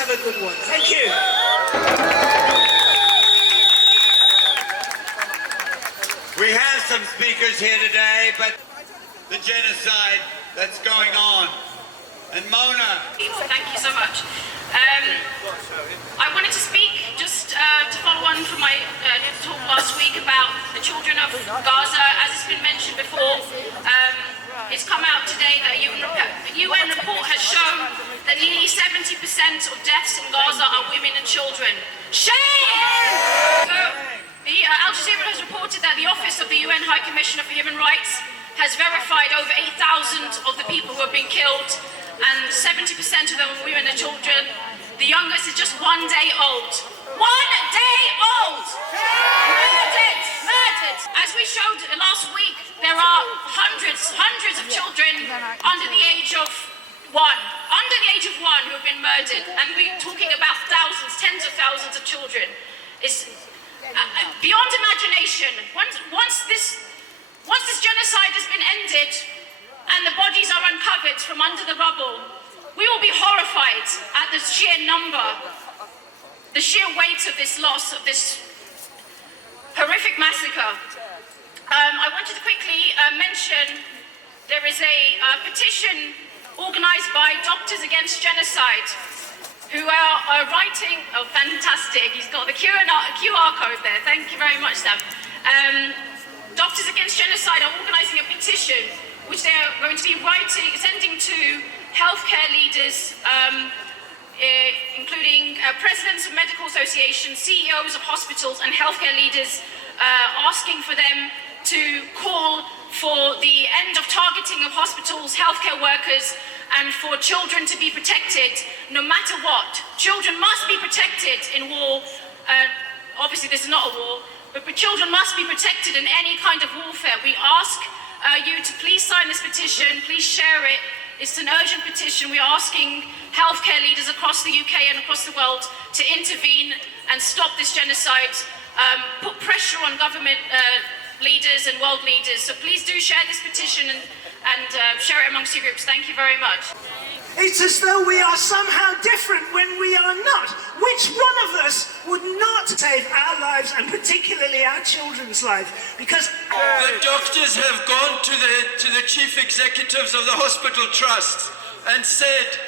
have a good one. Thank you. We have some speakers here today, but the genocide that's going on. And Mona. Thank you so much. I wanted to speak just to follow on from my talk last week about the children of Gaza. As it's been mentioned before, it's come out today that a UN report has shown that nearly 70% of deaths in Gaza are women and children. Shame! So, Al Jazeera has reported that the Office of the UN High Commissioner for Human Rights has verified over 8,000 of the people who have been killed, and 70% of them are women and children. The youngest is just 1 day old. 1 day old! Murdered! Murdered! As we showed last week, there are hundreds of children under the age of one who have been murdered, and we're talking about thousands, tens of thousands of children. It's beyond imagination. Once this genocide has been ended and the bodies are uncovered from under the rubble, we will be horrified at the sheer number, the sheer weight of this loss, of this horrific massacre. I wanted to quickly mention there is a petition organised by Doctors Against Genocide, who are writing, oh fantastic, he's got the QR code there, thank you very much Sam. Doctors Against Genocide are organising a petition which they are going to be sending to healthcare leaders, including presidents of medical associations, CEOs of hospitals and healthcare leaders, asking for them to call for the end of targeting of hospitals, healthcare workers, and for children to be protected no matter what. Children must be protected in war. Obviously this is not a war, but children must be protected in any kind of warfare. We ask you to please sign this petition, please share it. It's an urgent petition. We are asking healthcare leaders across the UK and across the world to intervene and stop this genocide, put pressure on government leaders and world leaders. So please do share this petition and share it amongst your groups. Thank you very much. It's as though we are somehow different when we are not. Which one of us would not save our lives, and particularly our children's lives? Because the doctors have gone to the chief executives of the hospital trust and said,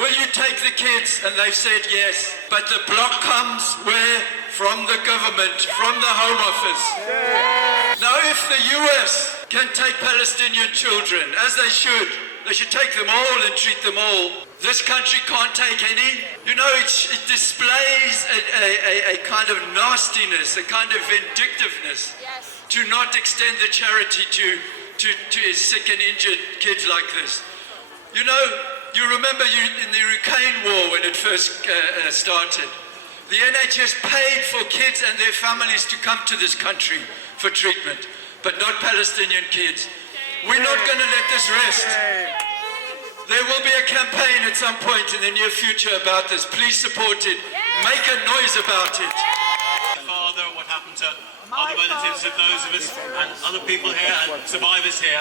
will you take the kids? And they've said yes. But the block comes where? From the government, from the Home Office. Now if the US can take Palestinian children, as they should take them all and treat them all. This country can't take any. You know, it displays a kind of nastiness, a kind of vindictiveness, to not extend the charity to sick and injured kids like this. You know, you remember in the Ukraine war when it first started, the NHS paid for kids and their families to come to this country for treatment, but not Palestinian kids. We're not going to let this rest. There will be a campaign at some point in the near future about this. Please support it. Make a noise about it. Father, what happened to other relatives of those of us and other people here and survivors here.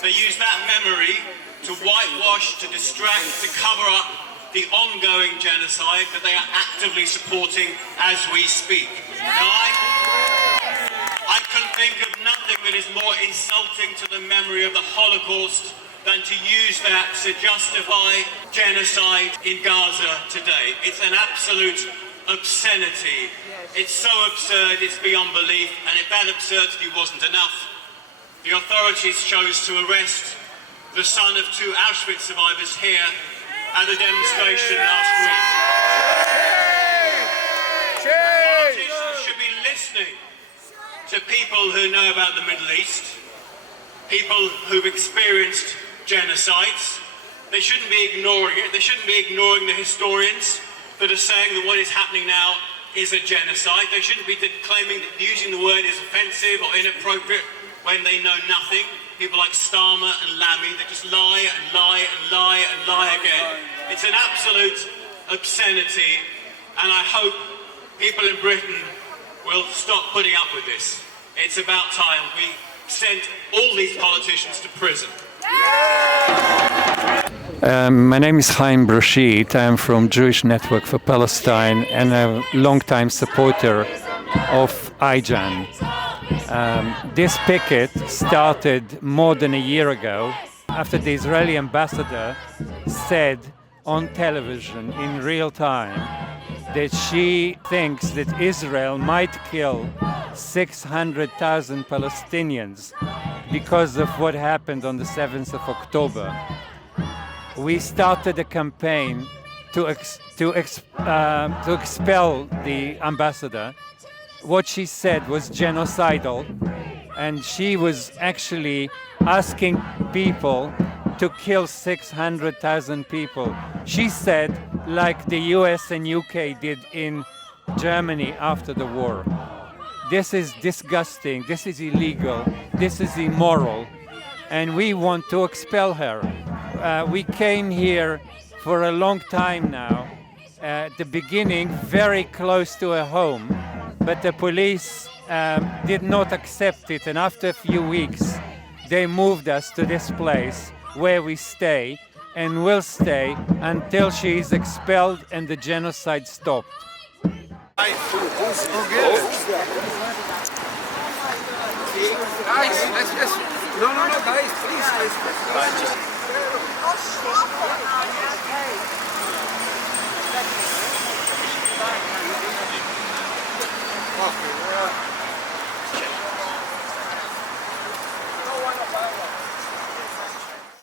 They use that memory to whitewash, to distract, to cover up the ongoing genocide that they are actively supporting as we speak. Now, I can think of nothing that is more insulting to the memory of the Holocaust than to use that to justify genocide in Gaza today. It's an absolute obscenity. It's so absurd, it's beyond belief, and if that absurdity wasn't enough, the authorities chose to arrest the son of 2 Auschwitz survivors here at a demonstration last week. Politicians should be listening to people who know about the Middle East, people who've experienced genocides. They shouldn't be ignoring it. They shouldn't be ignoring the historians that are saying that what is happening now is a genocide. They shouldn't be claiming that using the word is offensive or inappropriate when they know nothing. People like Starmer and Lammy that just lie and lie and lie and lie again. It's an absolute obscenity, and I hope people in Britain will stop putting up with this. It's about time we sent all these politicians to prison. My name is Chaim Brashit. I am from Jewish Network for Palestine and a long-time supporter of IJAN. This picket started more than a year ago after the Israeli ambassador said on television in real time that she thinks that Israel might kill 600,000 Palestinians because of what happened on the 7th of October. We started a campaign to expel the ambassador. What she said was genocidal, and she was actually asking people to kill 600,000 people. She said, like the US and UK did in Germany after the war. This is disgusting, this is illegal, this is immoral, and we want to expel her. We came here for a long time now, at the beginning very close to her home, but the police did not accept it, and after a few weeks they moved us to this place where we stay and will stay until she is expelled and the genocide stopped. Guys, let's no, guys, please.